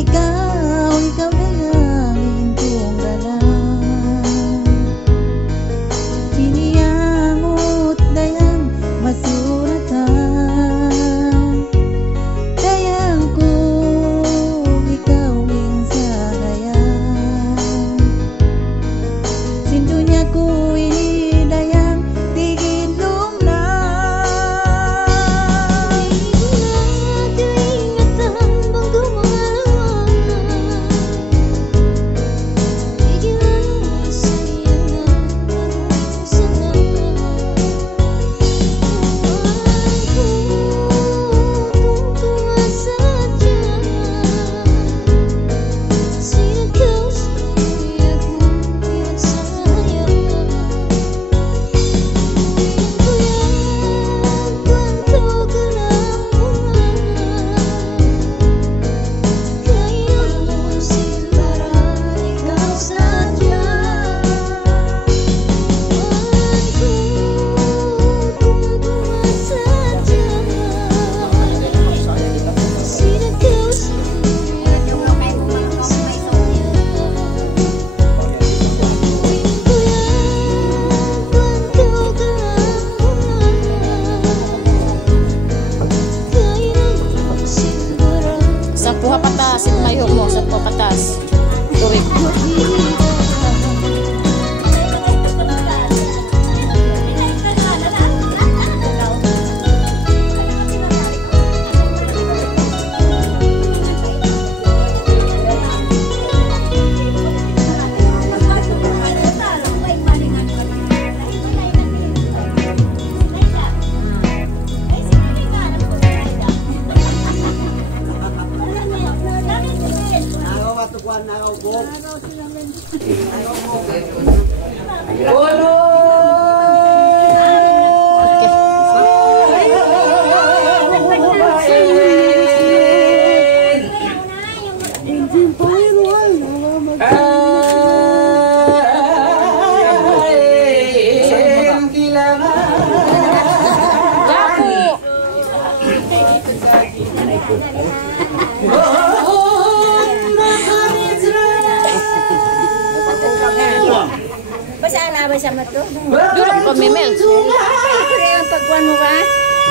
ikaw na lang iyong dalang. Tiniyangot dayang masuratan, dayang ko ikaw ing sarayan. Sindunya ko dayang tigid lumnay. Ingatan bang gumawa, tigilan sayang ang sana. Tuwa saja sila kau sendiri aku yang sayang. Sampuha patas, mayo mo, sampuha patas. Tuwig. Sama tuh. Duduk kau memel. Yang pagkuan mo ba?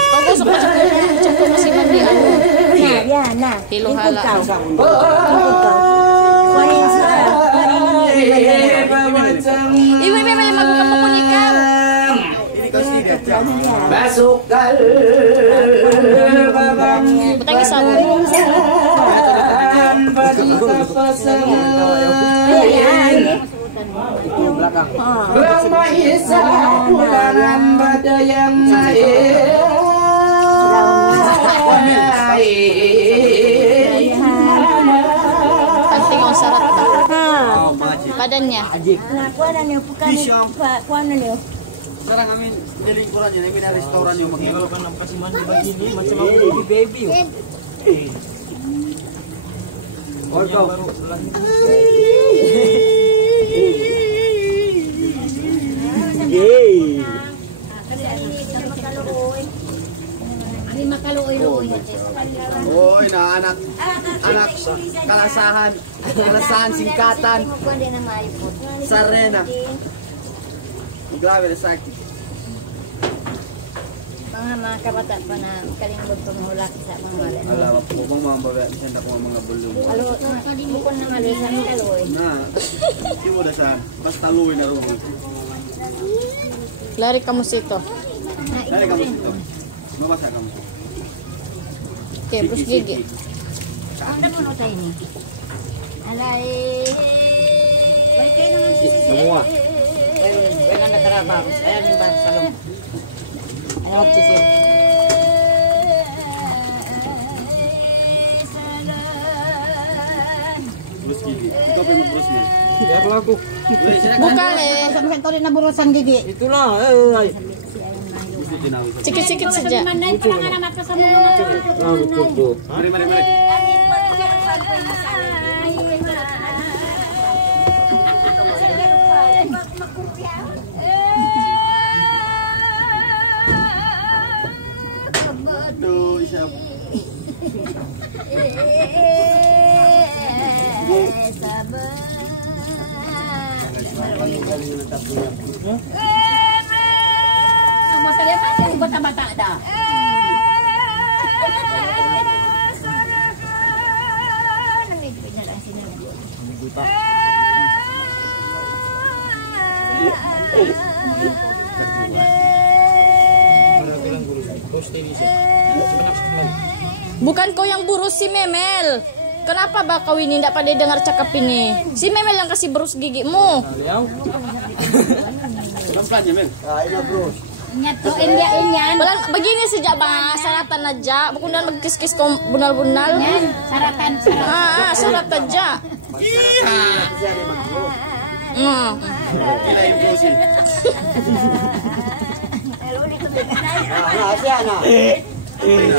Kau gusok mo cukup masih mandi anu. Nah, ya, nah. Kilo hala. Ibu memel magukan mo pun ikaw. Masuk kal Butang isabon. Lama isa pulangan pada yang naik. Penting ang syarat badannya. Kuanan niyo bukan kuanan niyo. Sekarang kami di lingkungan ini ada restoran yang menghidupkan kasih mandi begini macam baby. Oy, na anak kalasahan singkatan Sarena. Grabe na sakit. Mga kabata pa na kalimbot pamulak sa mga Alam po bang mga babae senda ko mga bulong. alo bukon na alisan kaloy. Na, di mo dasan. Basta luwi na rubo. Lari kamu situ. Dali kamu dito. Mabasa kamu. Oke, bus gigi. Ano mo no tayo ni? Alay. Wai kayo naman Semua. Bukan ada kerabang, saya nimbang salong. Ano sih? Terus gigi. Ikaw pa mag-brush niya. Biar laku. Bukan eh. Sampai tadi na burusan gigi. Itulah. Sikit-sikit saja. Betul tuh. Mari, mari, mari. Aduh, siapa? Ang masaya pa yung bata-bata dah. Nangipin na lang sila. Bukan kau yang burus si Memel. Kenapa ba kau ini tidak pada dengar cakap ini? Si Memel yang kasih burus gigimu. Pelan-pelan ya, Mel. Ingat tuh, inyan. Begini sejak bang saratan aja, bukan dan magkis-kis kau bunal-bunal. Saratan. Sarat aja. Gila yung brusin.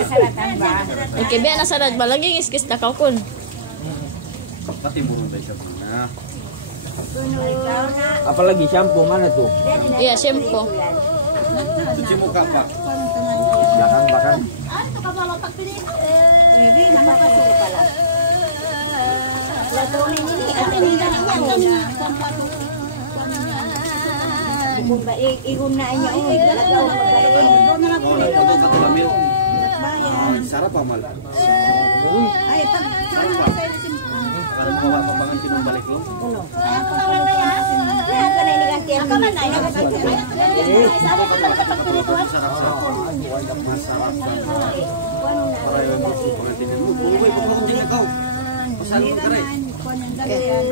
Saratan ba? Oke, biar na sarat ba lagi kis-kis na kau kun. Pati murun tayo siya. Apalagi shampoo mana tuh? Iya, shampoo. Cuci muka, Pak. Belakang. Ini nama kasih kepala. Latronin ini ada ni igunainnya Sarap pa, Mal. ay pag Kalau mau bawa pembangan pinang balik lo.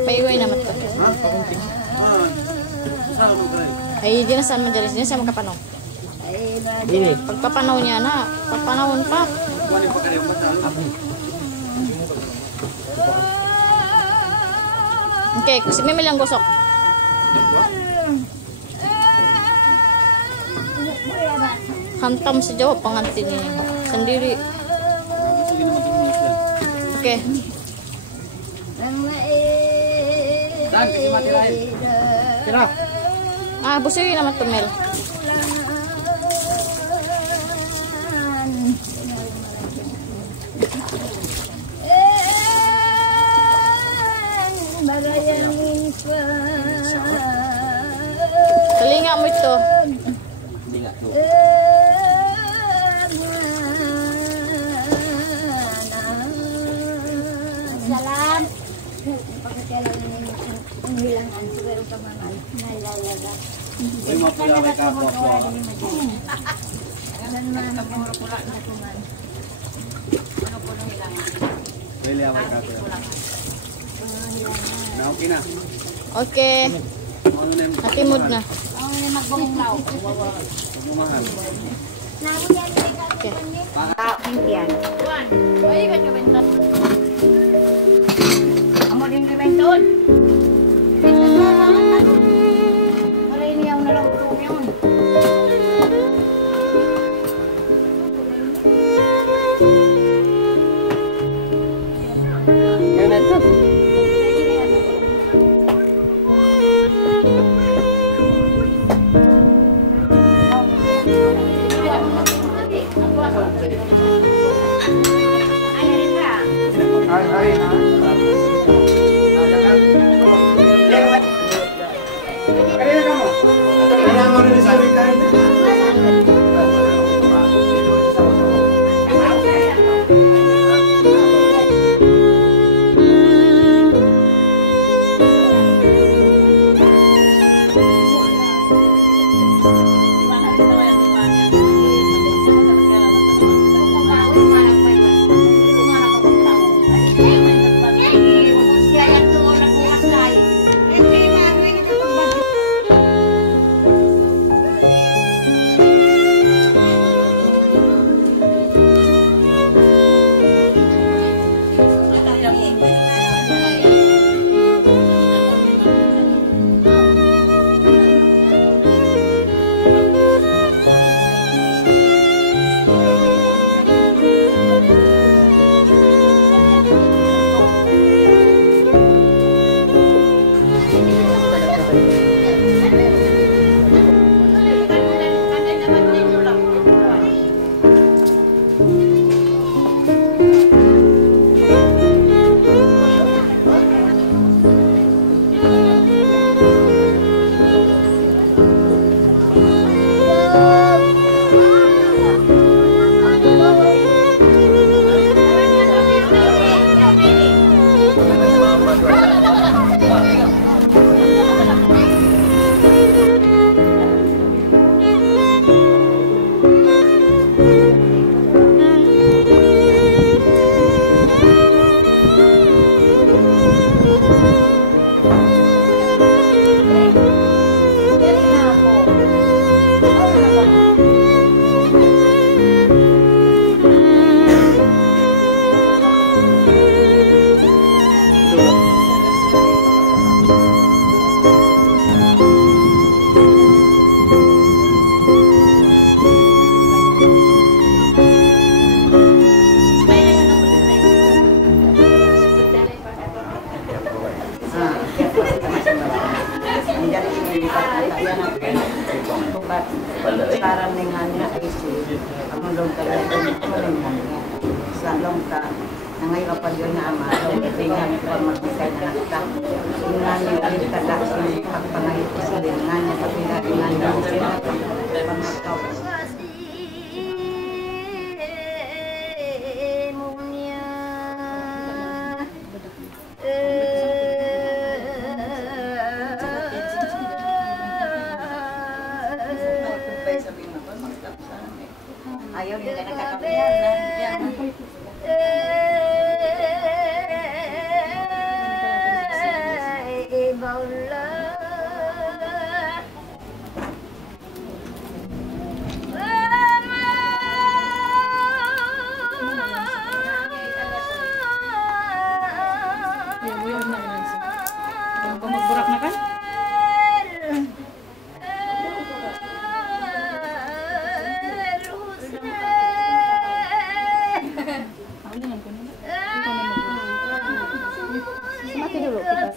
Paiway naman to. Ay, di na saan man dyan. Di na saan magkapanaw. Ini. Pagpapanaw niya na. Pagpanawon pa. Oke, si Memel yang gosok. Hantam sejauh pengantin ini sendiri. Oke. Dan kasih mati lain. Kira. Busuin naman to, Mel. Telinga mo ito. Telinga tuh. salam. Pagkakailan ang hilangan siguro ka mga nalalaga. Ay, mapula kay kapo ako. Pwede ako kay kapo. Na okay na. Oke. Natimod na. Magbunglaw. Pagmamahal. Oke. Yan. Ay, ganyan benta. Amo din ribentod. Para ini yang nalawto yun. Yan ito. Ay na. Karan dengan isi. Ang long ka sa long ka. Nangay ka pa yun na ama. Tingnan ko magbigay na nakita. Tingnan yung alit ka kasi pagpangay ko sa tingnan yung kapila. Tingnan yung sila pangmakaw. Ayaw din ka nakakapihan na. Magburak na kan? Mati dulu kita.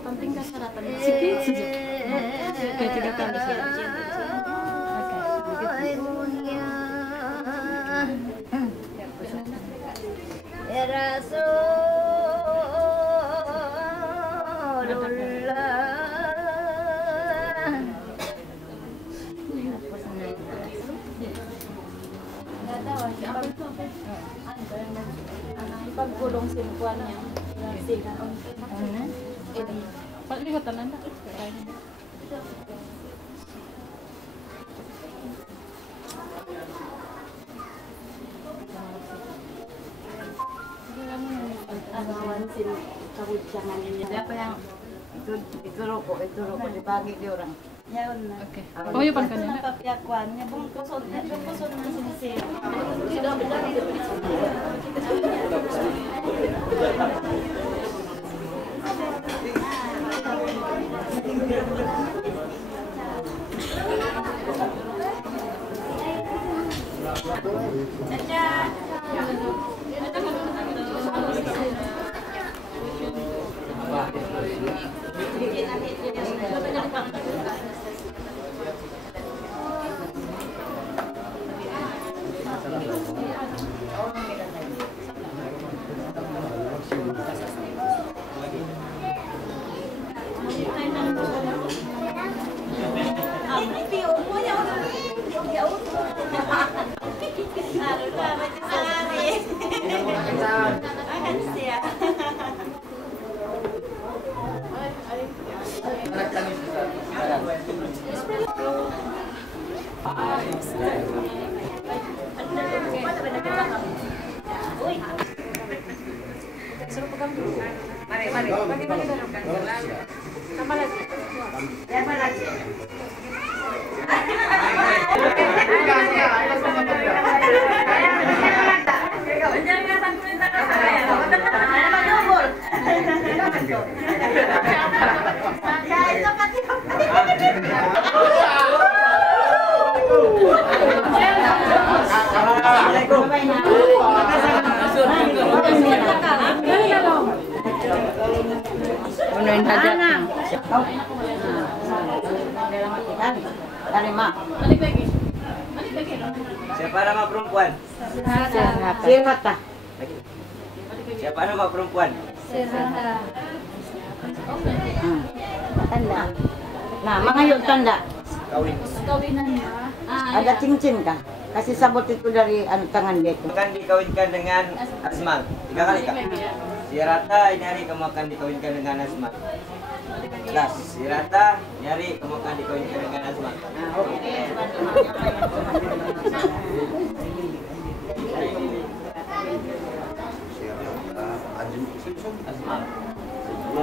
Penting kesehatan. Sikit saja. Kayak 3 kali saja. Ya Pagkulong simpuannya. Ini. Palihatan Anda. Siapa yang itu rokok dibagi di orang. Ya benar. Oke. Oh iya kan ya. Papiakuannya bungkusannya sini. Sudah benar. Unuin hajat. Terima. Siapa nama perempuan? Sirata. Siapa nama perempuan? Tanda. Nah, mangayong tanda. Kawin. Ada cincin kah? Kasih sabut itu dari tangan dia itu. Akan dikawinkan dengan Asma. 3 kali kak. Si Rata ini hari kamu akan dikawinkan dengan Asma. Las, si Rata ini hari kamu akan dikawinkan dengan Asma.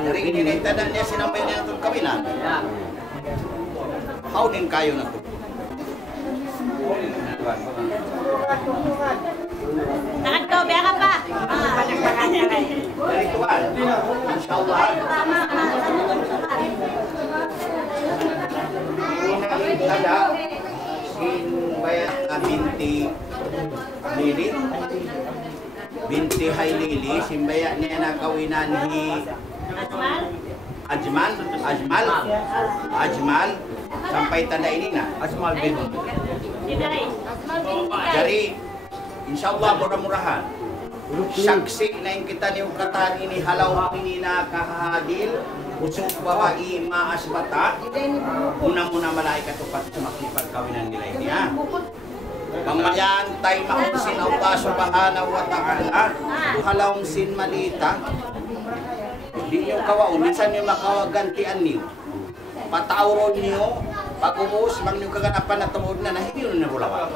Jadi ini tanda niya sinambay niya itong kawinan. Haunin kayo na to. Nakakto, biya ka pa. Dari Tuhan, insyaAllah. Ada sinbayat binti Hailili, simbayat niya na kawinan hi Ajmal, sampai tanda ini na. Asmal bin. Jadi, insyaallah murah-murahan. Saksi na yung kita niyong katan ini halaw ini na kahadil. Usok bawa ima asbata. Una-muna malaikat tupat sa makipagkawinan nila ini ha. Pangmayan tay makusin Allah subhanahu wa ta'ala. Halaw sin malita. Di nyo kawaon, minsan nyo makawagantian niyo. Patauron niyo, pag-ubos, mang nyo kaganapan na tumuod na hindi nyo na bulawa.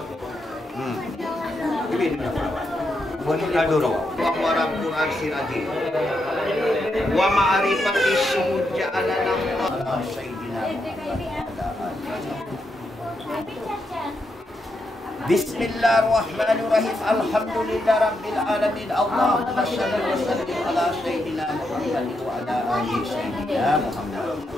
Hindi nyo na bulawa. Buwan nyo duro. Wawarang Quran siradi. Wa ma'arifat isumudya'ala ng mga sayyidina. Bismillahirrahmanirrahim. Alhamdulillah rabbil alamin. Allahumma shalli wa sallim ala sayyidina Muhammad wa ala alihi sayyidina Muhammad.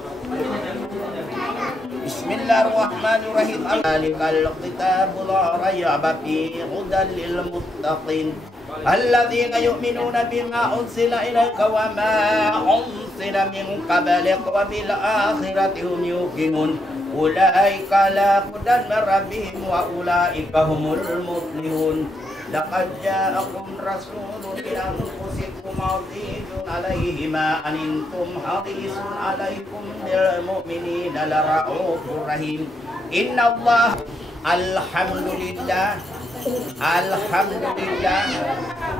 Bismillahirrahmanirrahim. Zalikal kitabul la rayba fihi hudan lil muttaqin. Alladzina yu'minuna bima unzila ilayka wa ma unzila min qablika wa bil akhirati hum yuqinun. Ulaika ala hudan min rabbihim wa ulaika humul muflihun. Laqad ja'akum rasulun min anfusikum azizun alayhi ma antum harisun alaykum bil mu'minina lara'ufur rahim. Inna Allah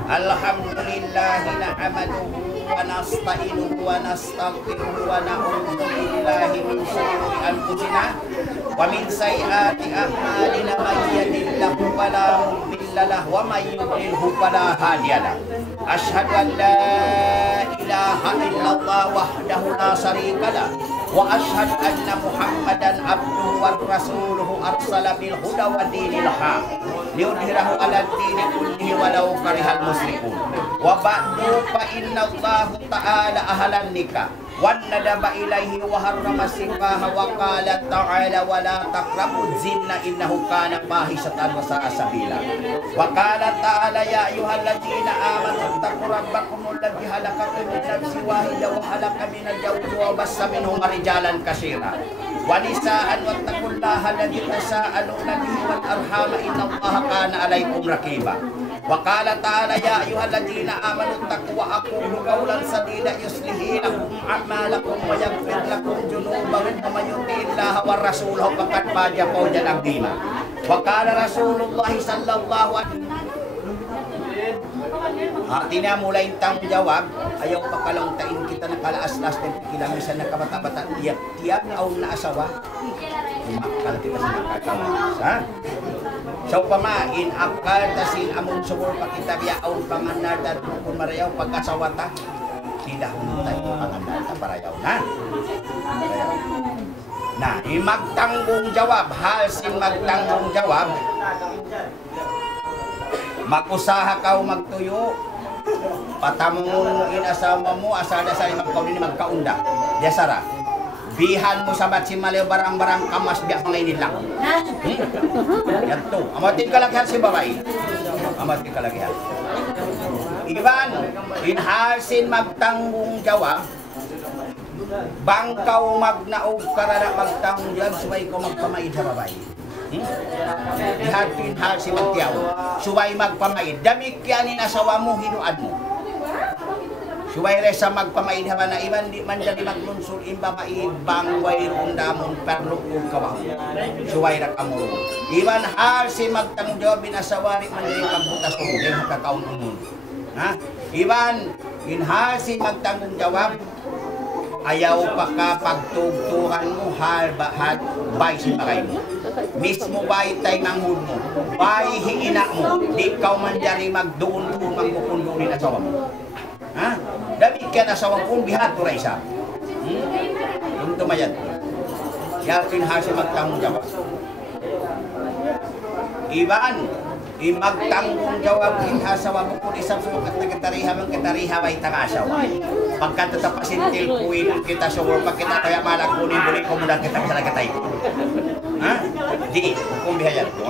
alhamdulillah nahmaduhu wa nasta'inuhu wa nastaghfiruhu wa na'udzu billahi min shururi anfusina wa min sayyiati a'malina may yahdihillahu fala mudilla lahu wa may yudlilhu fala hadiya lahu. Asyhadu an la ilaha illallah wahdahu la syarika lahu wa asyhadu anna Muhammadan abduhu wa rasuluhu arsala bil huda wa dinil haq liyudhhirahu 'alad dini kullihi walau karihal musyrikun. Wa ba'du fa inna Allah ta'ala ahlan nikah wan nadaba ilaihi wa harrama sifaha wa qala ta'ala wa la taqrabuz zina innahu kana fahisatan wa sa'a sabila. Wa qala ta'ala ya ayyuhalladzina amanu taqu rabbakumul ladzi khalaqakum min nafsin wahidatin wa khalaqa minal zawji wa bassa minhum rijalan katsiran wa nisaan wattaqullaha alladzi tasaaluna bihi wal arhama innallaha kana 'alaikum raqiba. Wa qala ta'ala ya ayyuhalladzina amanu taqu wa aqulu qawlan sadida yuslih lakum a'malakum wa yaghfir lakum dhunubakum wa may yuti'illaha war rasulahu faqad faza fawzan 'azima. Wa qala Rasulullah sallallahu alaihi tina mulai tanggung jawab ayaw pakalong tain kita nakalaaslas dan kilamisan na kabata-bata tiap-tiap aun na asawa makal kita sa nakakawas ha so pamain akal tasin amon subur pa kita biya aun panganar dan kung marayaw pag-asawata tidak huntay panganar na parayaw na nah magtanggung jawab hal sin magtanggung jawab mag-usaha ka o magtuyo patamong inasawa mo asada sa magkaun ni magkaunda desara bihan mo sa batsi maliw barang-barang kamas biya mga inilang yan to amatin ka lagyan si babae amatin ka lagyan iban inhalsin magtanggung jawab bangkaw magnaog karana magtanggung jawab subay ko magpamaid sa babae ihatin hal si magtiyaw subay magpamaid damikyanin asawa mo hinuad mo subay resa magpamaid haman na iban di man dyan maglunsur imba maid bangway rundamon perlo kong kawaw subay rakamuro iban hal si magtanggung jawab binasawari man dyan kabutas ko dyan kakakaon umon iban inhal si magtanggung jawab ayaw pa ka pagtugtuhan mo hal bahat bay si bagay mo mismo bay tay manghud mo bay hiina mo di kaw man diyari magdoon-doon magkukundunin asawa mo dami ka asawa kong bihat to raisa yung tumayad yakin hasi magtanggung jawab iban magtanggung jawab inhasawa mo kung isang sukat na kitariha mang kitariha bay tangasawa pagka tatapasin tilpuin kita sumur pag kita kaya malagkunin buli kumudan kita sa lagatay di kung bihayat to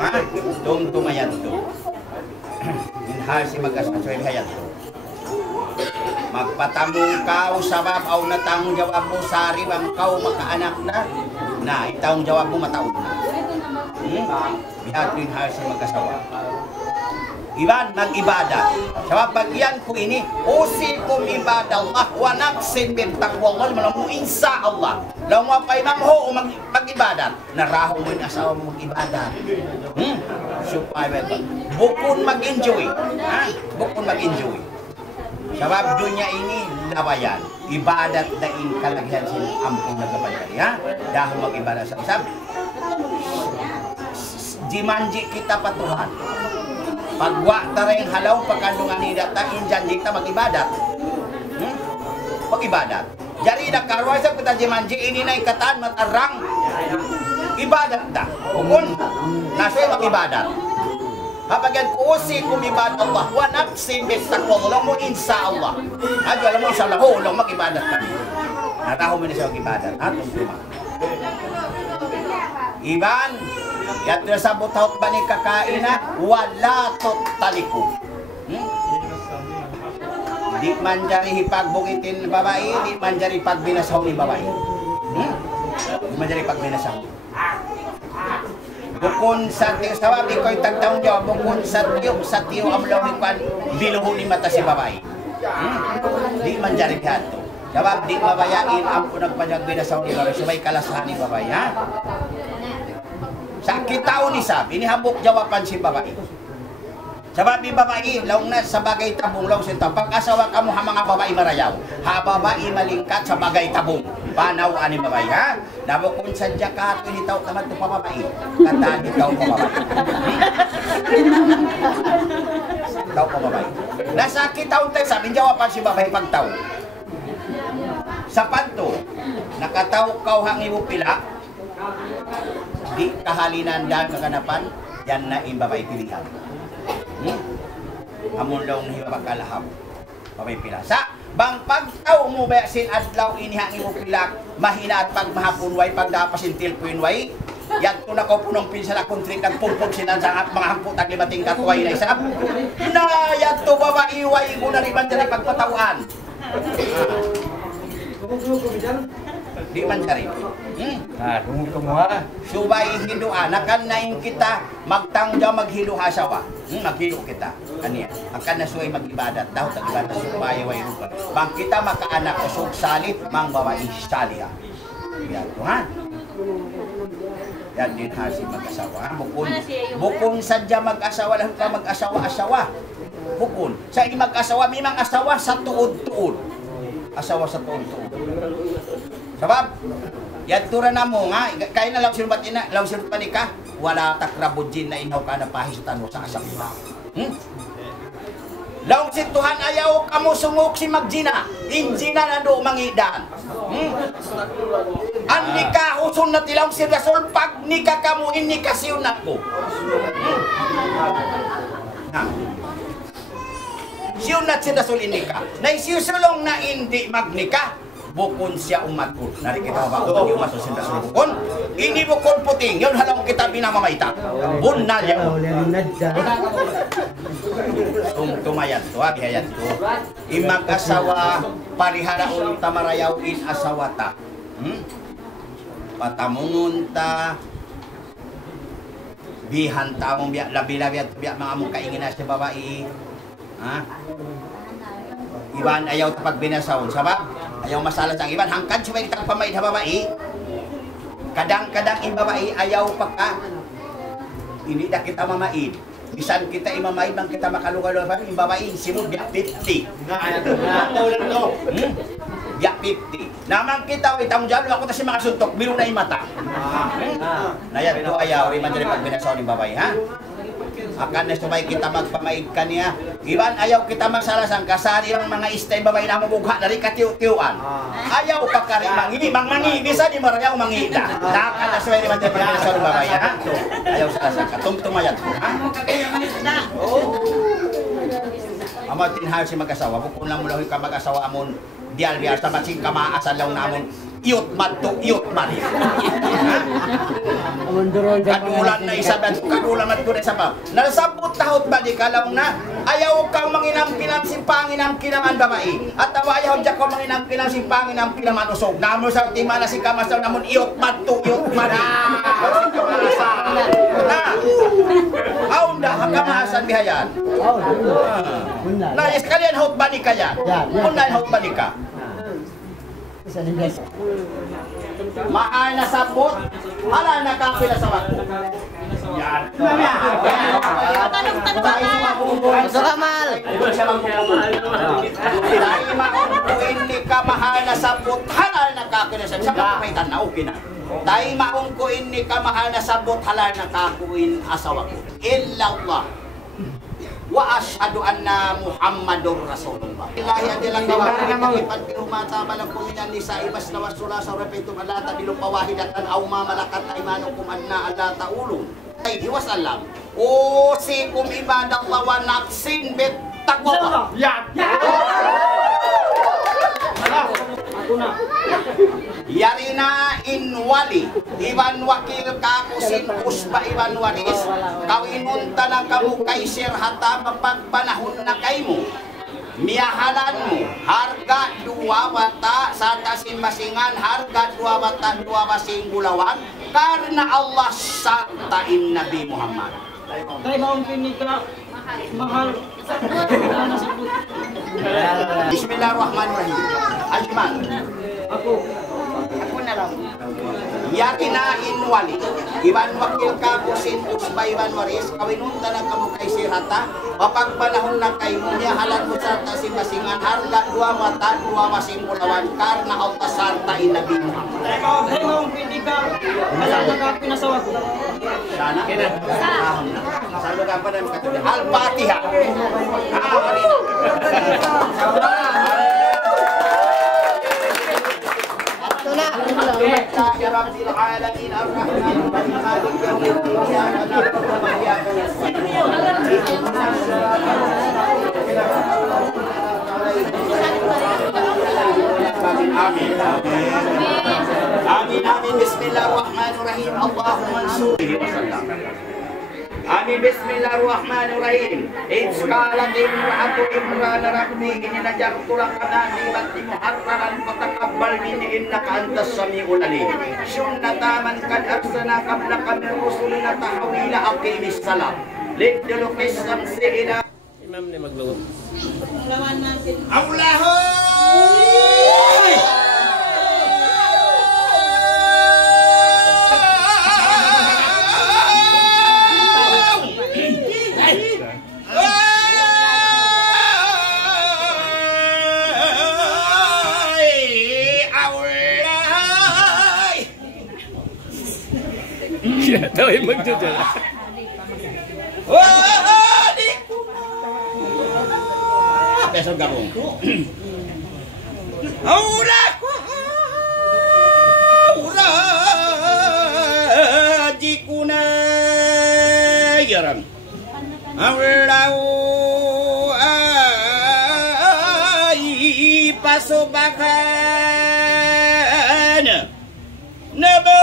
tumtumayan to inhasi mag-asawa bihayat to Magpatamong kau sabab aw natang jawab mo sari bang kau makaanak na itang jawab mo mataon na. Bihat rin halos sa mag-asawa. Iban, mag-ibadah. Sabab bagian ko ini, usikum ibadah Allah wa naqsin bin taqwa Allah, malamu insya Allah. Law mo pa imamho o mag-ibadat, naraho mo yung asawa mo mag-ibadat. Supaya bukun mag-enjoy. Bukun mag-enjoy. Sabab dunya ini labayan. Ibadat daing kalagyan sin ampun nagabayan. Dahil mag-ibadat sa usap. Dimanji kita patuhan. Pagwa tareng halaw pagkandungan hidata injanji kita mag-ibadat. Mag-ibadat. Jadi nakarwa sa kita jimanji ini na ikatan matarang ibadat dah. Bukun nasoy mag-ibadat. Kapag kuusi kumibadat Allah wa naqsin bis taqwa Allah mo insyaallah. Ajo alam mo insyaallah lang mag-ibadat kami. Nataho mo ni sa mag-ibadat atong tuma. Iban yat sa butaut bani kakaina wala taliku. Di man jari hipagbukitin babae, di man jari pagbinasaw ni babae. Di man jari pagbinasaw. Bukun sa tiyo, sawab di ko'y tagtaong jawab, bukun sa tiyo amlaw ni kwan, biluho ni mata si babae. Di man jari kato. Sawab di mabayain ang punag binasaw ni babae, subay kalasahan ni babae, ha? Sa kitao ni Sab, inihabok jawapan si babae. Sabab ni babae, laong na sa bagay tabong, laong sinta. Pag-asawa ka mo ha mga babae marayaw. Ha babae malingkat sa bagay tabong. Panaw ani babae, ha? Nabukon sa jakat, initaw naman ito pa babae. Kataan itaw pa babae. Itaw pa babae. Nasa kitaw tayo, sabi jawapan si babae pagtaw. Sa panto, nakataw kaw hangi mo pila, di kahalinan dan kaganapan, yan na yung babae pilihan. Amon daw na hibagkalaham. Babae pila. Sa bang pagtaw mo ba sin adlaw inihangi mo pilak, mahina at pagmahapon way, pagdapasin tilpuin way, yan to na ko punong pinsala kontri nagpumpog sinansangat mga hamput at limating katway na isap. Na yan to babae way, muna riban dyan pagpatawan. Di man jari. Subay hinduan, nakan naing kita magtangjaw maghilu asawa. Maghilu kita. Kaniya. Akan na suway mag-ibadat daw tag-ibadat subay way rupa. Bang kita makaanak usog salit mang babae saliha. Yan to ha. Yan din ha si mag-asawa. Bukon sadya mag-asawa lang ka mag-asawa-asawa. Bukon. Sa ini mag-asawa, may mga asawa sa tuod-tuod. Asawa sa tuod-tuod. Sabab, yadtura na mo nga, kaya na law sinubat ina, law sinut pa ni ka, wala takrabudjin na inaw ka na pahistutan mo sa asawa. Law sintuhan ayaw ka mo sungok si magjina, injina na do mangidan. An nika usun na tilaw si Rasul, pag nika ka mo, inika siyunat ko. Siyunat si Rasul inika, na isiusulong na hindi magnika, bukon siya umatko. Narikita ba ako yung masusinda sa bukon? Ini bukon puting. Yun halang kita pinamamaita. Bunal yan. Tumayan to. Abihayan to. Imag-asawa pariharaon tamarayaw in asawata. Patamungon ta. Bihanta mong biyak. Labi-labi at biyak mga mong kaingin na sa babae. Ha? Iban ayaw tapag binasawon. Sabab? Ayaw masalas ang iban. Hangkad siya may itang pamaid na babae. Kadang-kadang yung babae ayaw pa ka. Hindi na kita mamaid. Bisan kita imamaid bang kita makalungaluan pa. Yung babae, simod, biyak 50. Biyak 50. Naman kita, itang dyan, ako na si mga suntok, biro na yung mata. Nayat ko ayaw, rin man dyan pag binasawon yung babae, ha? Akan na sumay kita magpamaid ka niya. Iban ayaw kita magsalasang kasari ang mga istay babay na mabugha na rin katiw-tiwan. Ayaw pa ka rin mangi. Bisa di marayaw mangi na. Nakan na sumay naman dyan pag-binasawon ng babay, ha? Ayaw salasang ka. Tumtumayat ko, ha? Amaw tinhal si mag-asawa. Bukun lang mo lang ka mag-asawa amon. Dial biar sa masing kamaasan lang namon. iyot madto, iyot mari. Kadulan na isa ba? Kadulan madto na isa ba? Nasabot tahot ba di kalaw na? Ayaw kang manginam-kinam si panginam-kinam ang babae. At ayaw dyan kang manginam-kinam si panginam-kinam ang usog. Namo sa timana si kamasaw namon iyot madto, iyot mari. Na, aun dah hakamasan bihayan. Nah, sekalian haut balik kaya. Undan haut balik ka. Mahal na sabot, hala na kapila sa bako. Yan. Salamat. Dahil maungkuin ni ka mahal na sabot, halal na kapila sa bako. Sa kapaitan na, okay na. Dahil maungkuin ni ka mahal na sabot, halal na kakuin asawa ko. Illallah. Wa ashhadu anna Muhammadur Rasulullah. Ilahi adilang gawain ipan pirumata balang kuminan nisa ibas na wasula sa repaitum alata bilong pawahidatan aw mamalakat aymanukum anna ala taulun. Ay hiwas alam. O sikum ibadallah wa nafsin bit taqwa. Ya. Yarina inwali Iban wakil kakusin kusba Iban waris kawinunta na kamu kay sir hata mapagpanahon na kay mo miyahalan mo harga 2 bata sa tasin masingan harga 2 bata 2 basing gulawan karena Allah santain Nabi Muhammad. Tayo maungkin ka mahal. Bismillahirrahmanirrahim. Ajman. Ako na lang. Yakina inwali Iban wakil kakusin usba Iban waris kawinunta na kamu kay sirata mapagpanahon na kay mo niya halan mo sa tasin-masingan harga 2 mata 2 masing mulawan karna Allah sartain Nabi Muhammad. tayo maungkin ka hala na kapila sa bako. Sana salo ka pa ng katuloy Al-Fatiha. Amin. Amin, amin. Bismillahirrahmanirrahim. Allahumma ansuri wa sallam. Amin. Bismillahirrahmanirrahim. Qalat imra'atu Imran rabbi inni najartu laka na'imati muharraran fataqabbal minni innaka antas samiul alim. Sunnata man qad arsalna qablaka min rusulina tahwila aqimis salam. Lidulukis samsi ila Imam ni magluto. Allahu Tahu yang menjujur. Besok gabung. Aura jikuna yaram. Aulau ai pasobakan. Naba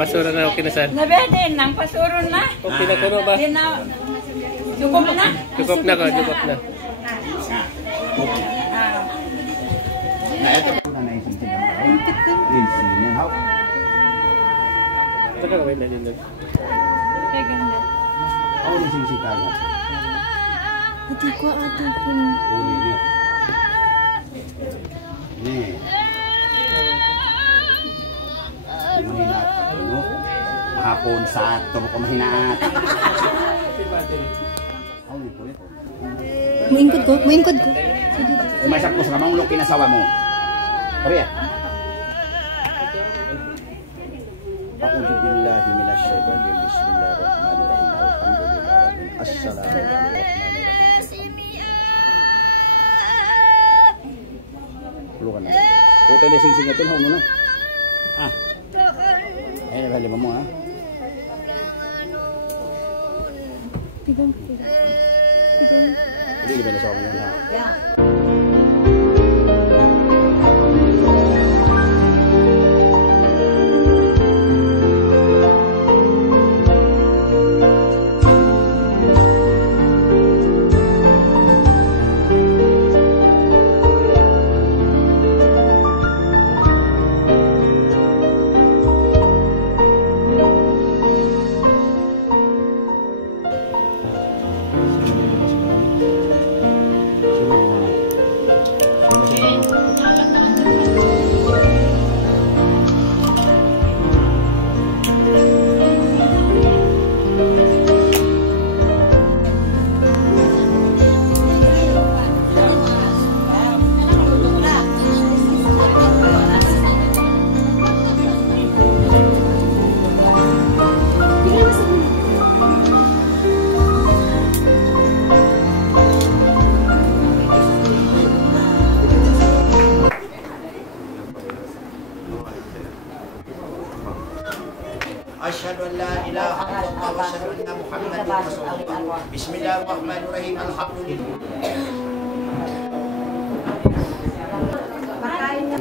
Pasuran na okay na saan? Nabedin nang pasuron na. Okay na kuno ba? Cukup na. Cukup na ko, cukup na. Nah, ito po na naising silang tao. Insing yan, how? Ito ka gawin na yun doon. Ako nising si kaya. Hindi ko ate po. Uli niyo. Nih. Mahinaat ka no? Mahapon sa ato ko mahinaat. Muingkod ko, muingkod ko. Umasap ko sa kamang luki na sawa mo. Kariya. A'udzu billahi minasy syaithanir rajim. Bismillahirrahmanirrahim. Alhamdulillahirabbil alamin. Assalamualaikum. Pulukan na. Puto na sing-sing ito mo na. Ayun na mo ha. Hindi gimana sa mga lahat. Yeah. Asyhadu an la ilaha illallah wa asyhadu anna Muhammadan rasulullah. Bismillahirrahmanirrahim. Alhamdulillah.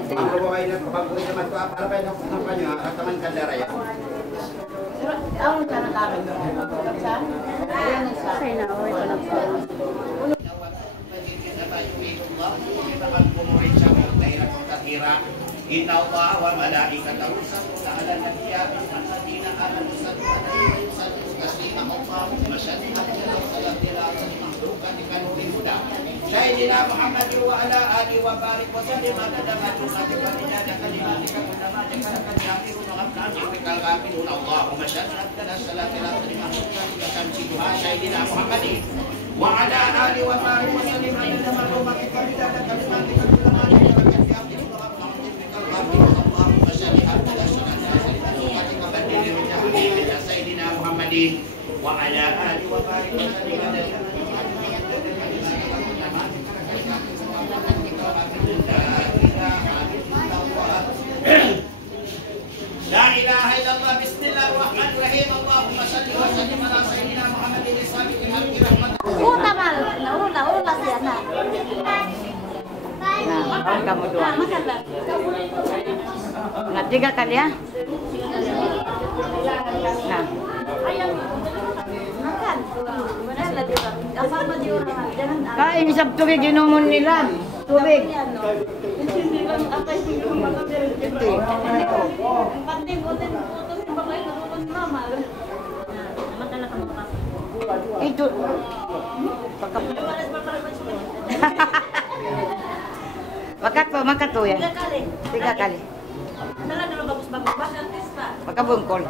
Ang babae na kapag-uwi naman ito, para pa yung nakuha niyo, at naman kandara yan. Ang tanong saan? Ayan ang sa akin. Inna Allah wa malaikatahu yusalluna 'alan nabiyyi alladhina amanu sallu 'alaihi wa sallimu taslima. Allahumma shalli 'ala sayyidina Muhammadin kanuril huda sayyidina Muhammad wa ala alihi wa barik wa sallim ala nabiyyina kalimatika kullama jakalaka yaqirun wa qad'ika al-ghafirun. Allahumma shalli 'ala sayyidina Muhammadin wa ala alihi wa barik wa sallim ala nabiyyina kalimatika kullama Sayyidina Muhammadin wa ala alihi wa barik wa sallim. La ilaha illallah. Bismillahirrahmanirrahim. Allahumma shalli wa sallim ala sayyidina Muhammadin sabiqil haqqi rahmatan. Utamal, nauna si anak. Nah, kamu dua. Nah, 3 kali ya. Nah. Kain sa tubig inumun nila. Tubig. Itu. Makat po ya. 3 kali. Makabungkol.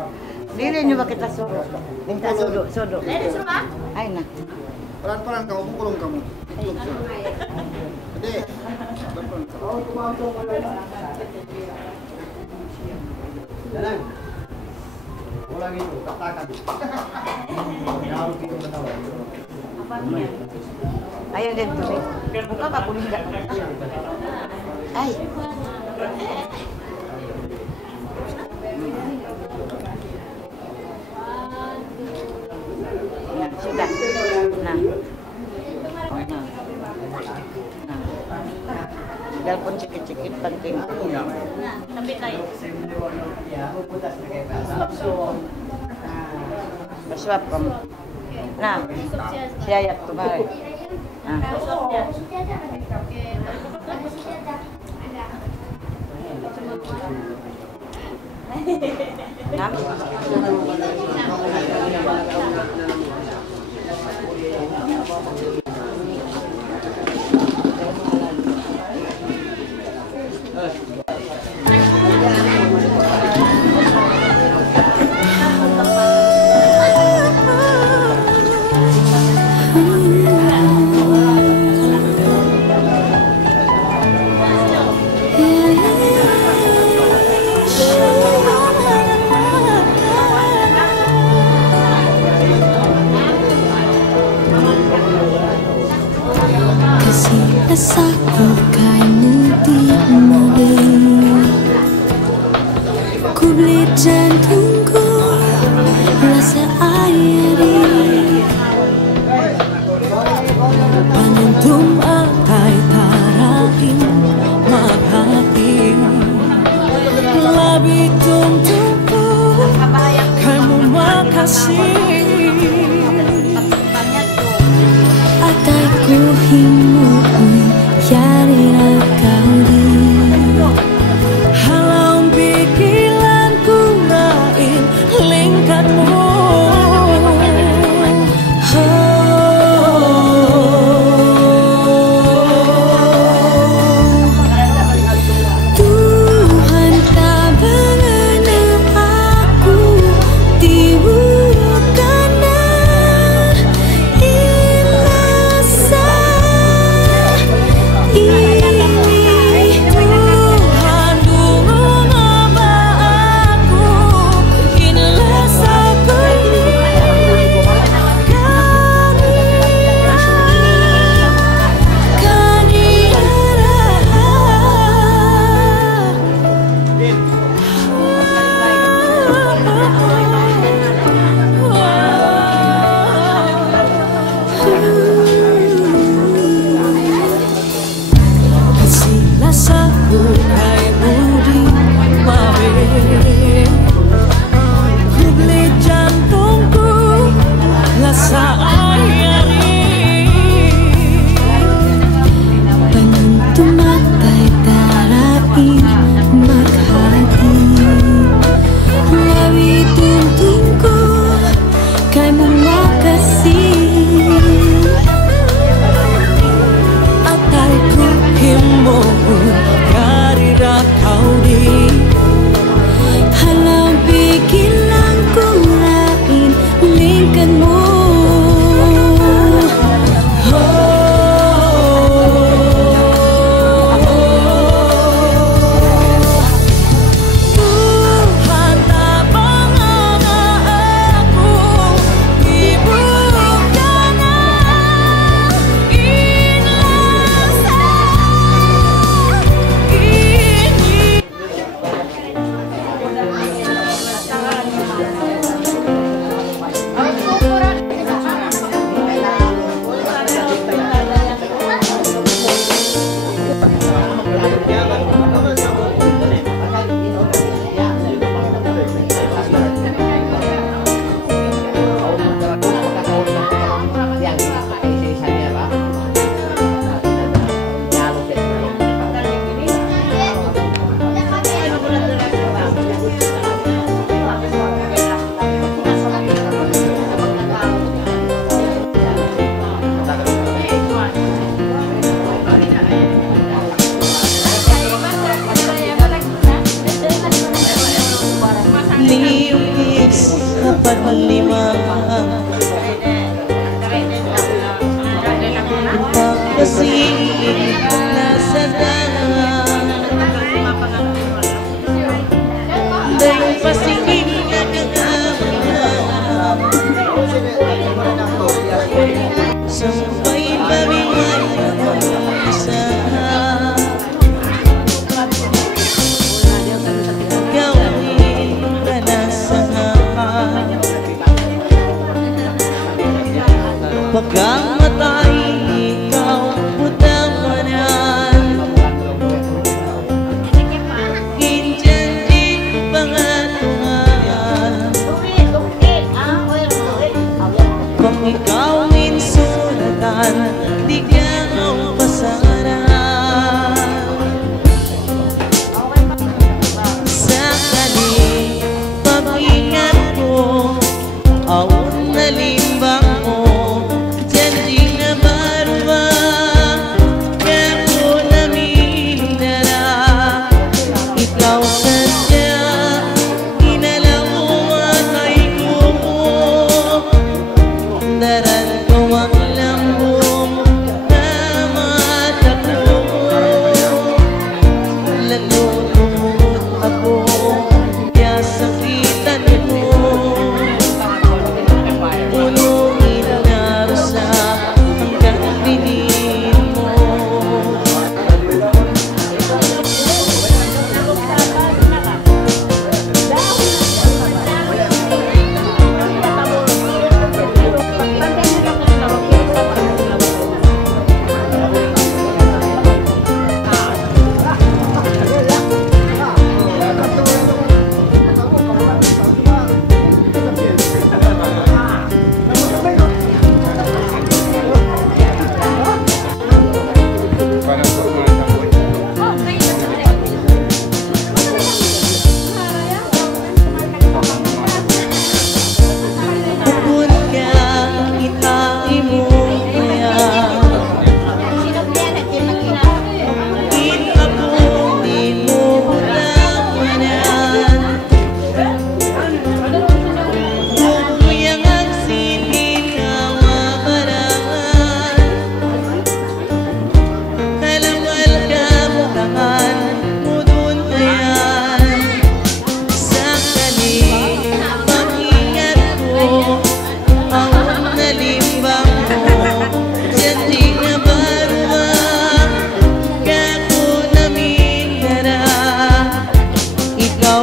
Dili nyo ba kita sudo? Minta sudo. Ay na. Pelan-pelan kamu, pukulong kamu. Ade. Jalan. Ulang itu, katakan. Ayo din tubig. Buka ba kunin ka? Ay. Yan, sudah. Nah. Telepon sikit-sikit penting. Tapi tayo. Bersuap kamu. Nah, siap kemarin. Nah. Rasaku kainu di mode, ku beli jantungku rasa airi. Labih tungtuku kamu makasih Ataiku himuun yarira kau di Halau pikiranku lain lingkarmu Pegang mata ini kau putang manan Janji pengatungan Kung ikaw insulatan Di kau pasaran Sakali pag-ingat ko Aun nalimbang mo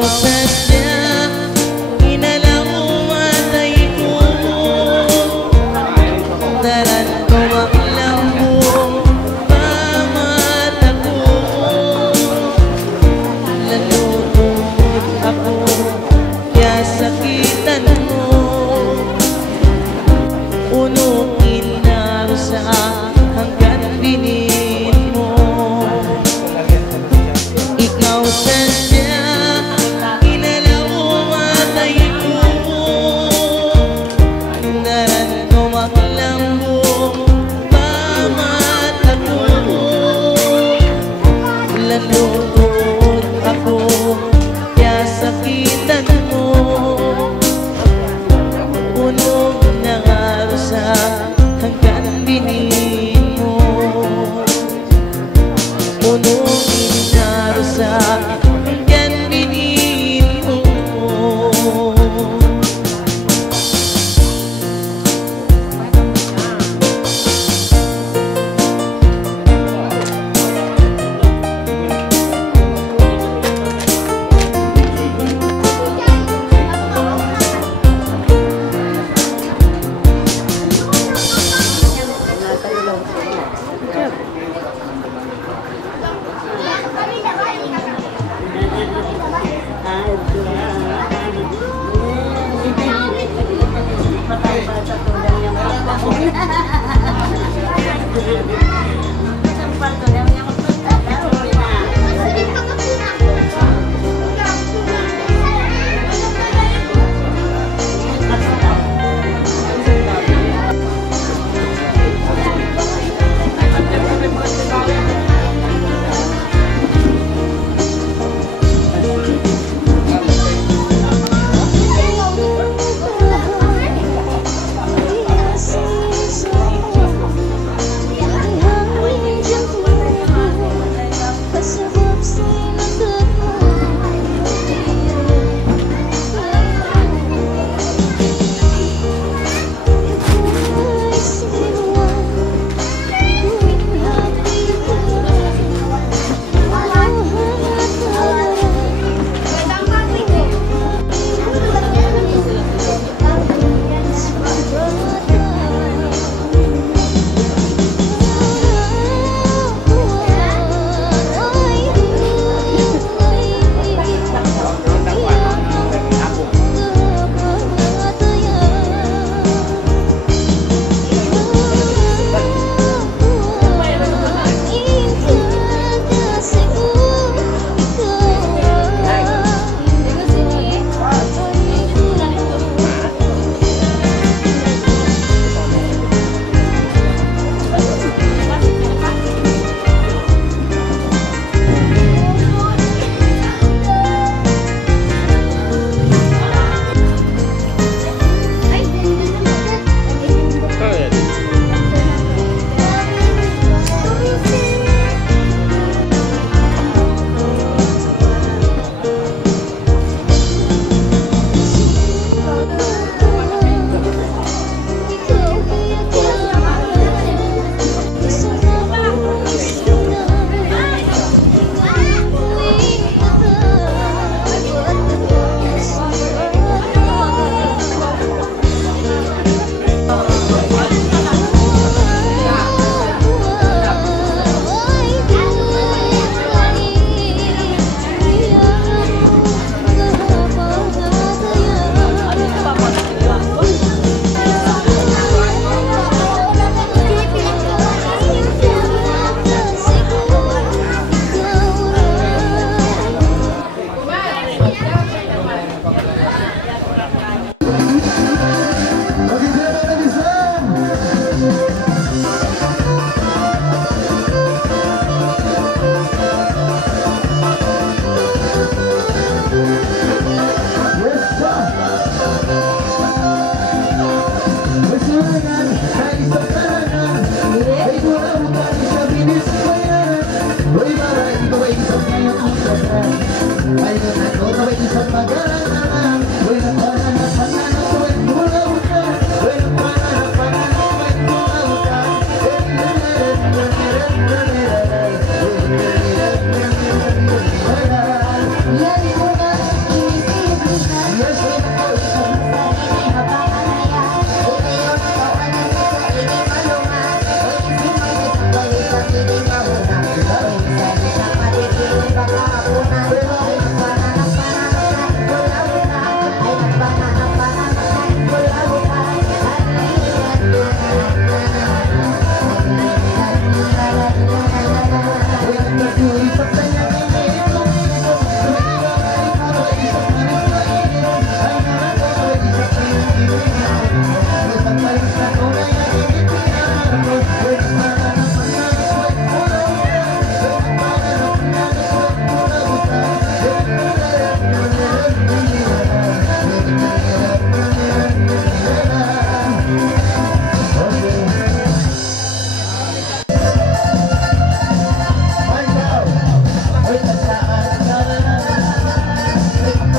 saja inalamatay ko. Daran ko maklambo pamata ko. Nalulungkot ako kaya sakitan mo. Unukin na rusa hanggang binin mo. Ikaw sadya inalamatay ko. Daran ko maklambo pamata ko. Nalulungkot ako kaya sakitan mo. Puno ng arusa hanggang binin mo. Puno ng arusa hanggang binin mo.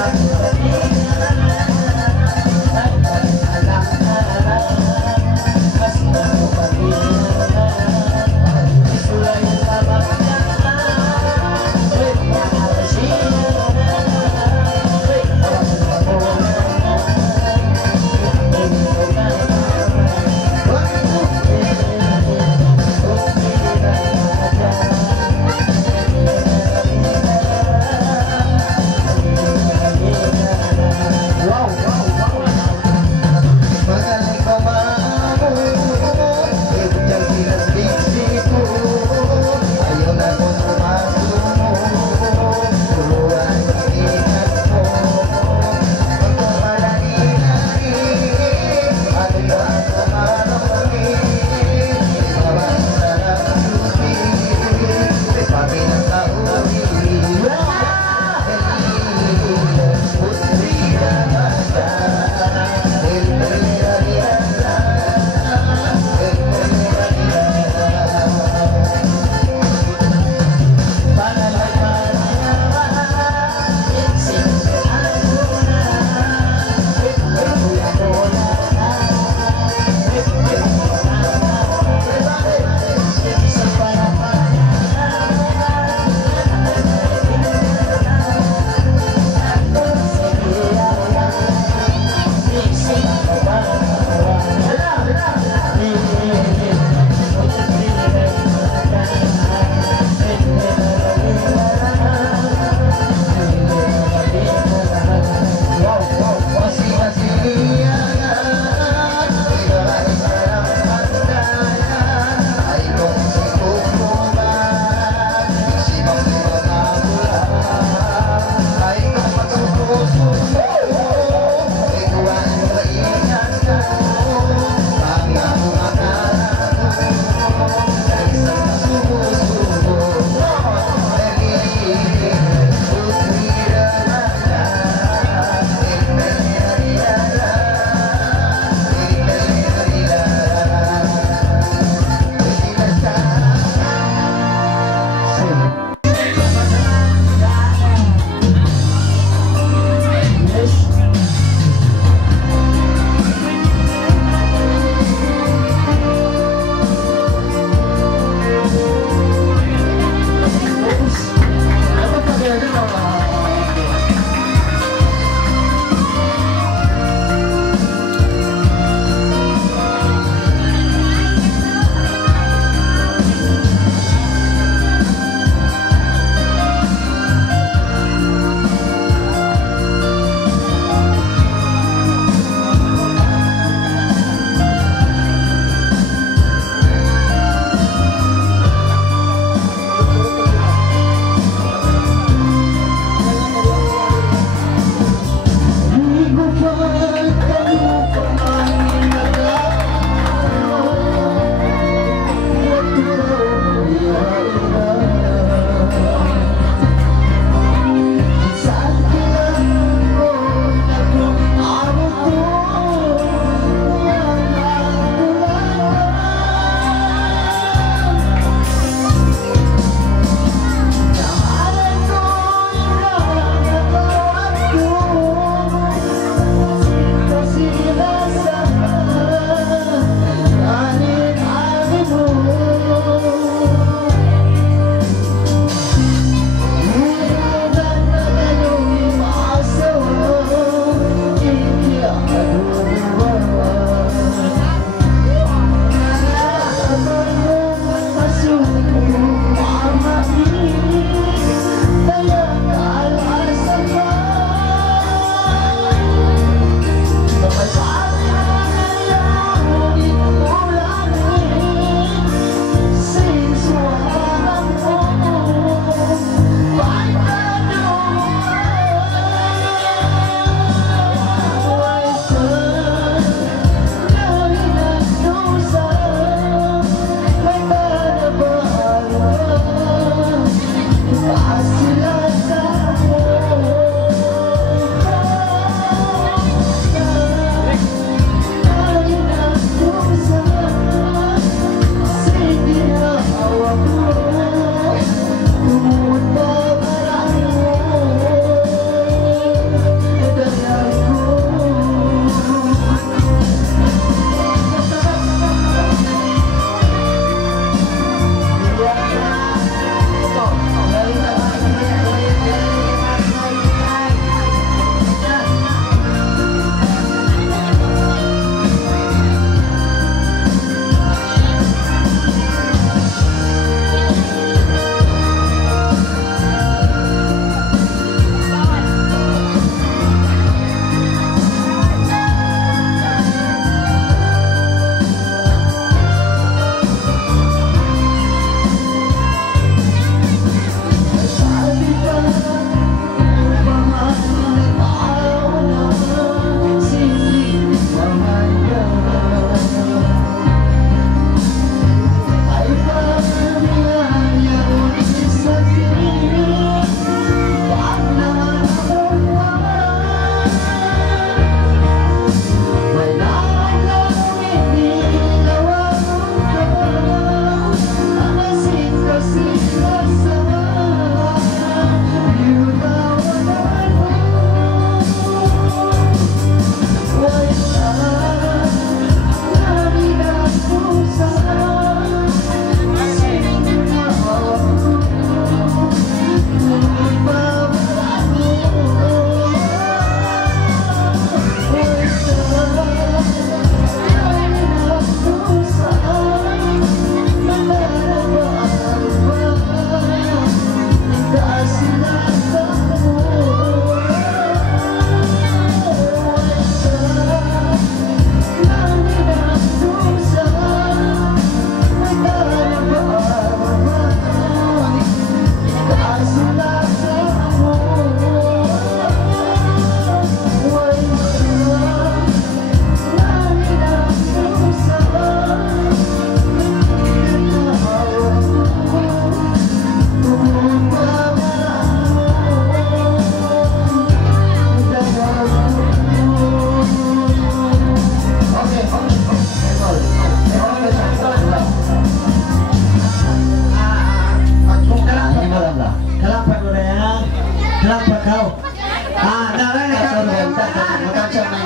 Aku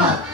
Ini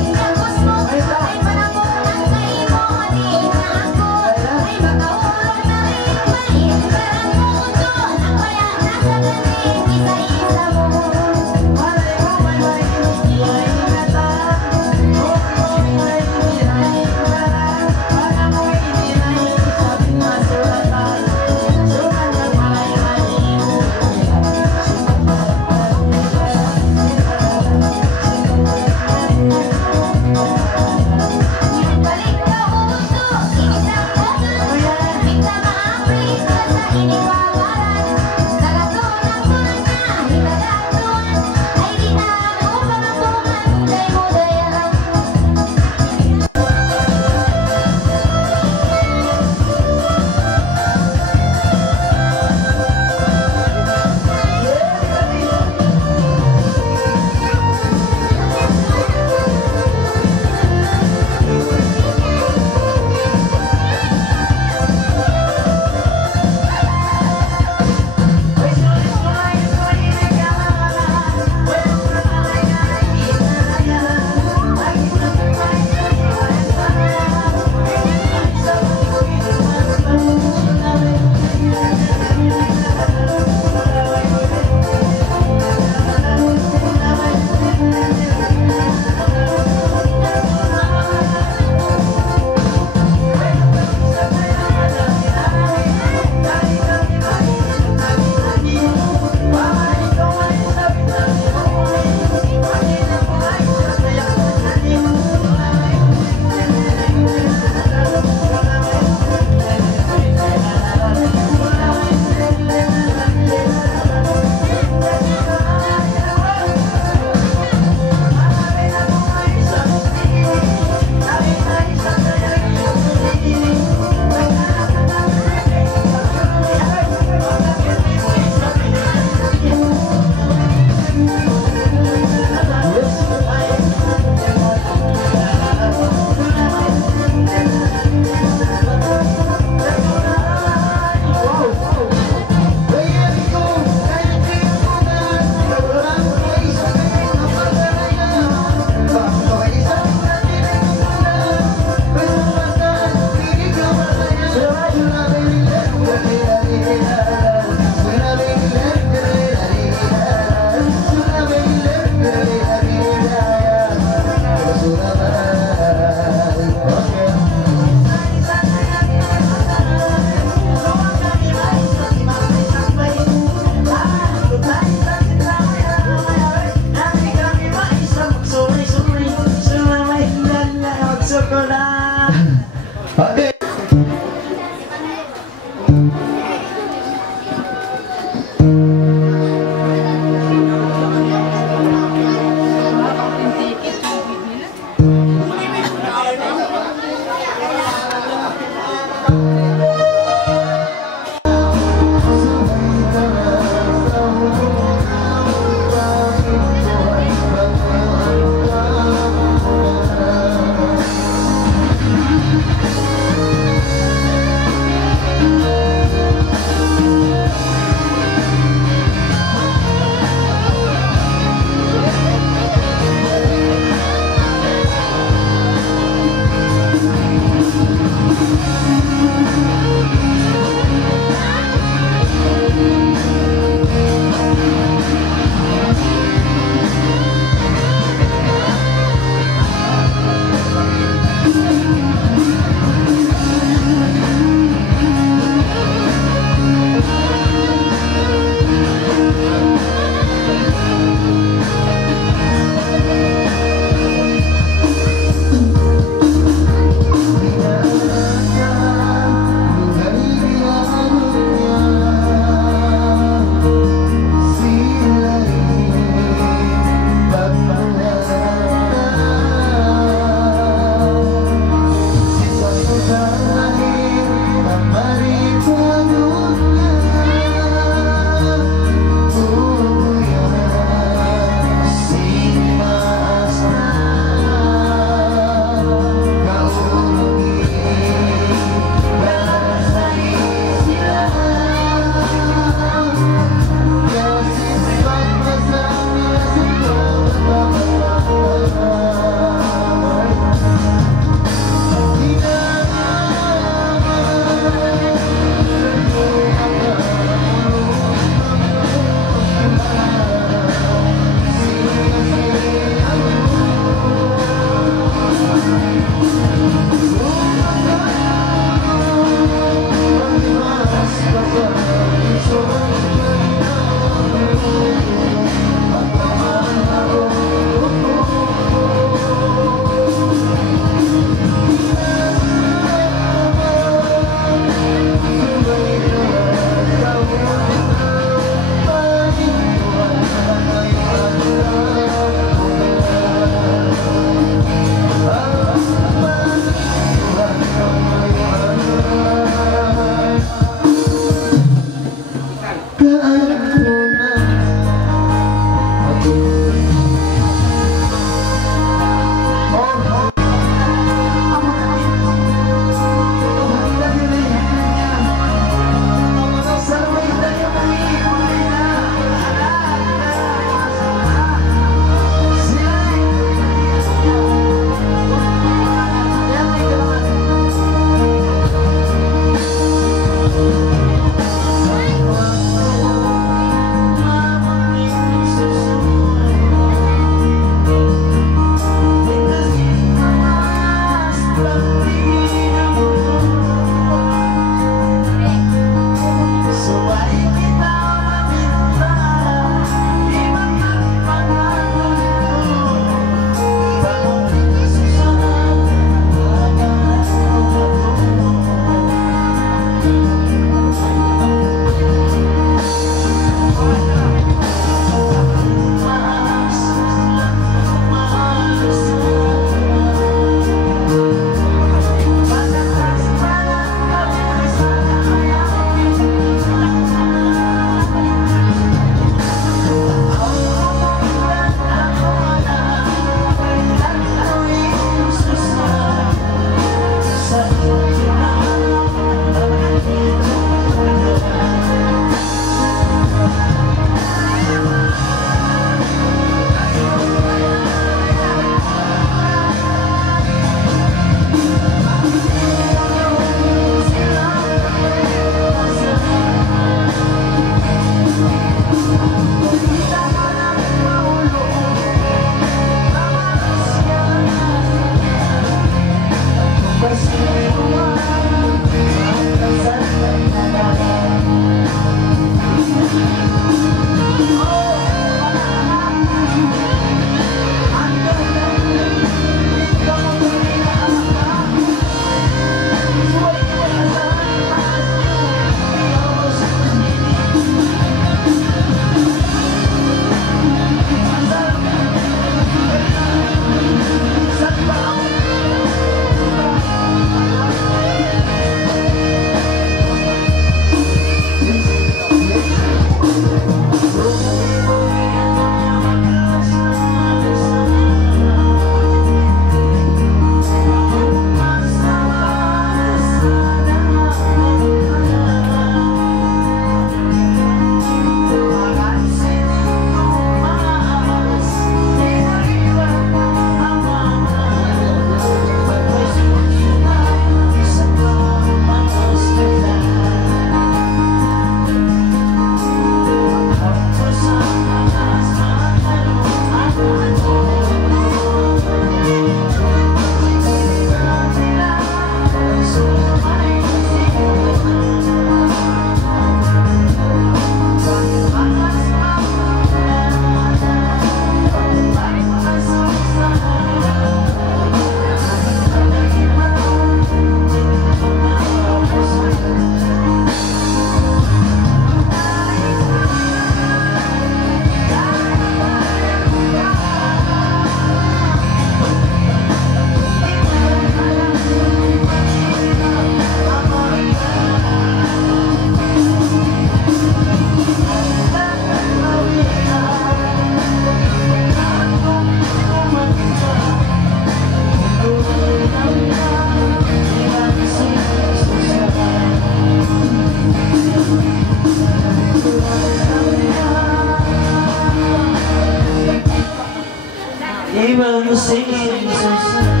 ayusin susah.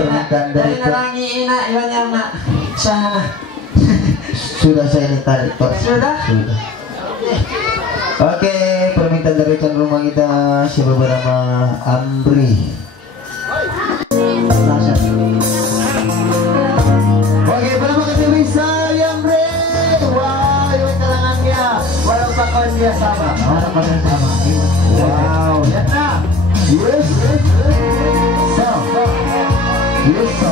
permintaan dari sudah saya tarik Pak. Sudah. Oke, permintaan dari tuan rumah kita siapa bernama Amri. Oke, berapa kali bisa Amri? Wah, ini kalangannya. Walau pakaian dia sama. Wow, lihat nah. Yes. So. Yes, so.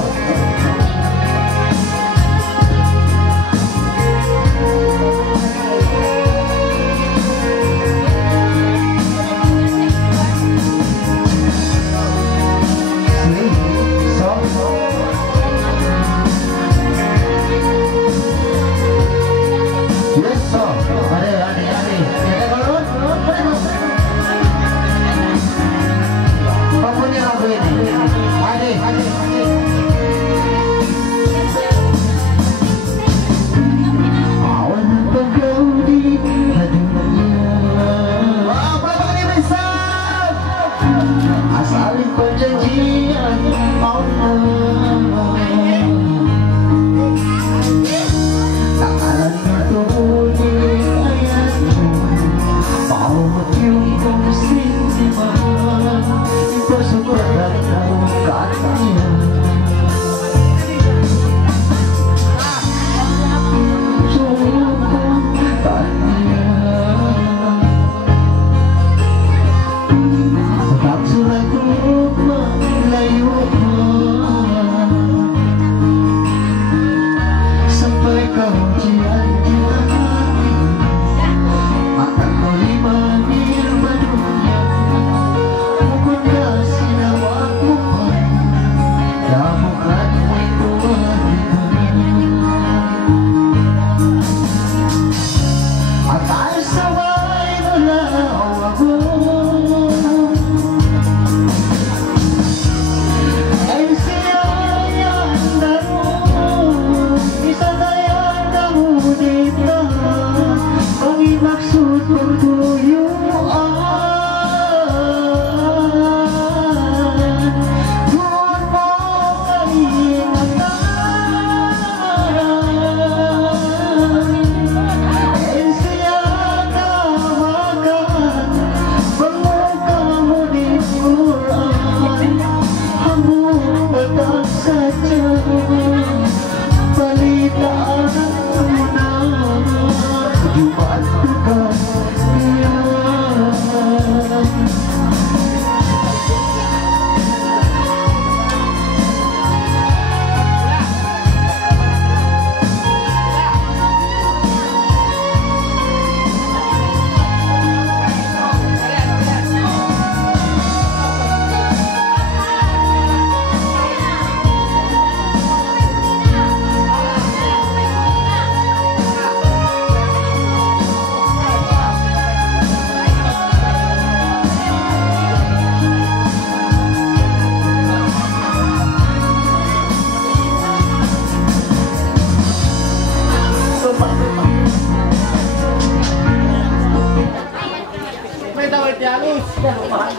balik perjanjian Allah. Takalan ito ulit ayatmu, paumat yung konsintiman, ipasukat ang katanya.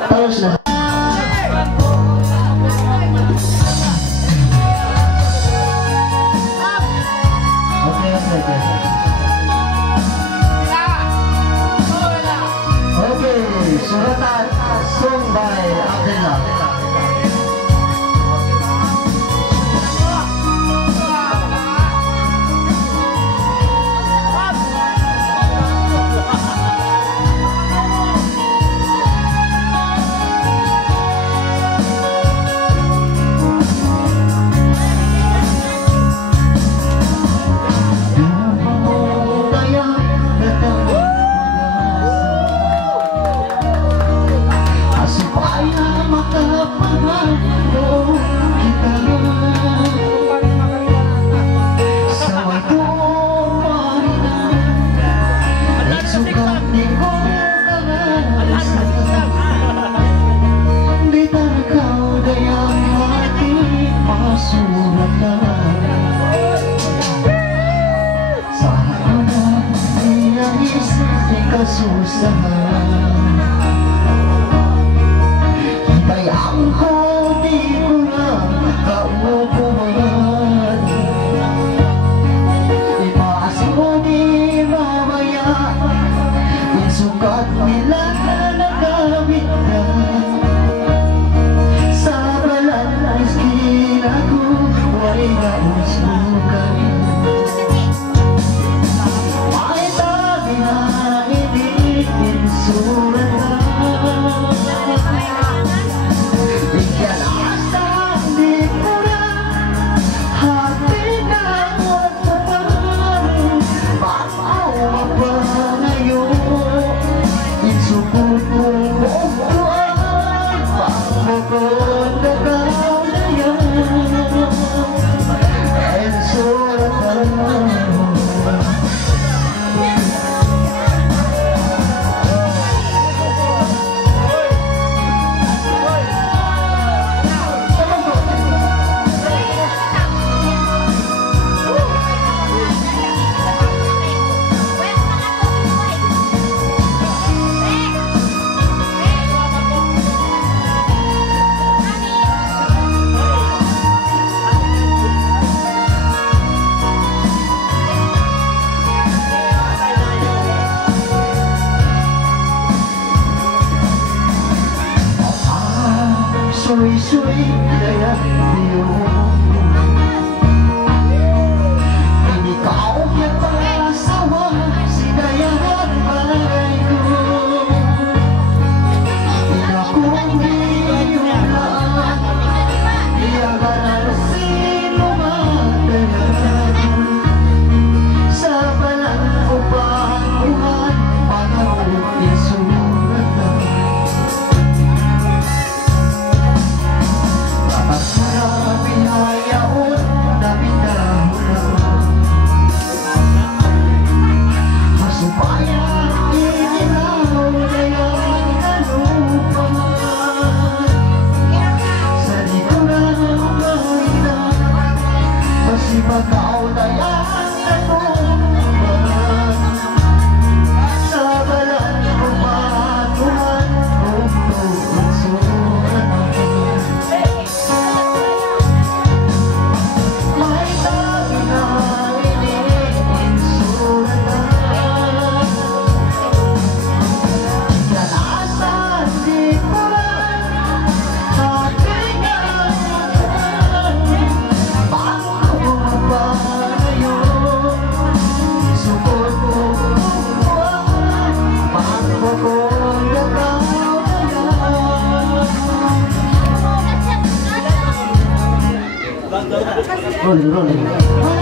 Terus na. Okay, suratan sung by Abdullah. Kasusahan, hintay ang hodi Suy-suy daya diyo ikaw yung pasawa sinayangan balay ko inakumiyonan iyagan sino madayan sa balang upan uhan panahon isuratan marami hayaon dami dahulan masubayan inilaw na yan kalupan sa likuran ng mainan masibagaw na yan kalupan sa balang kumatuhan umutuhan surat may tabi na iniinsuratan kalasan sikuran aking alaman bago ba ngayon isukot mo buwan bago ko nagkakayan rolling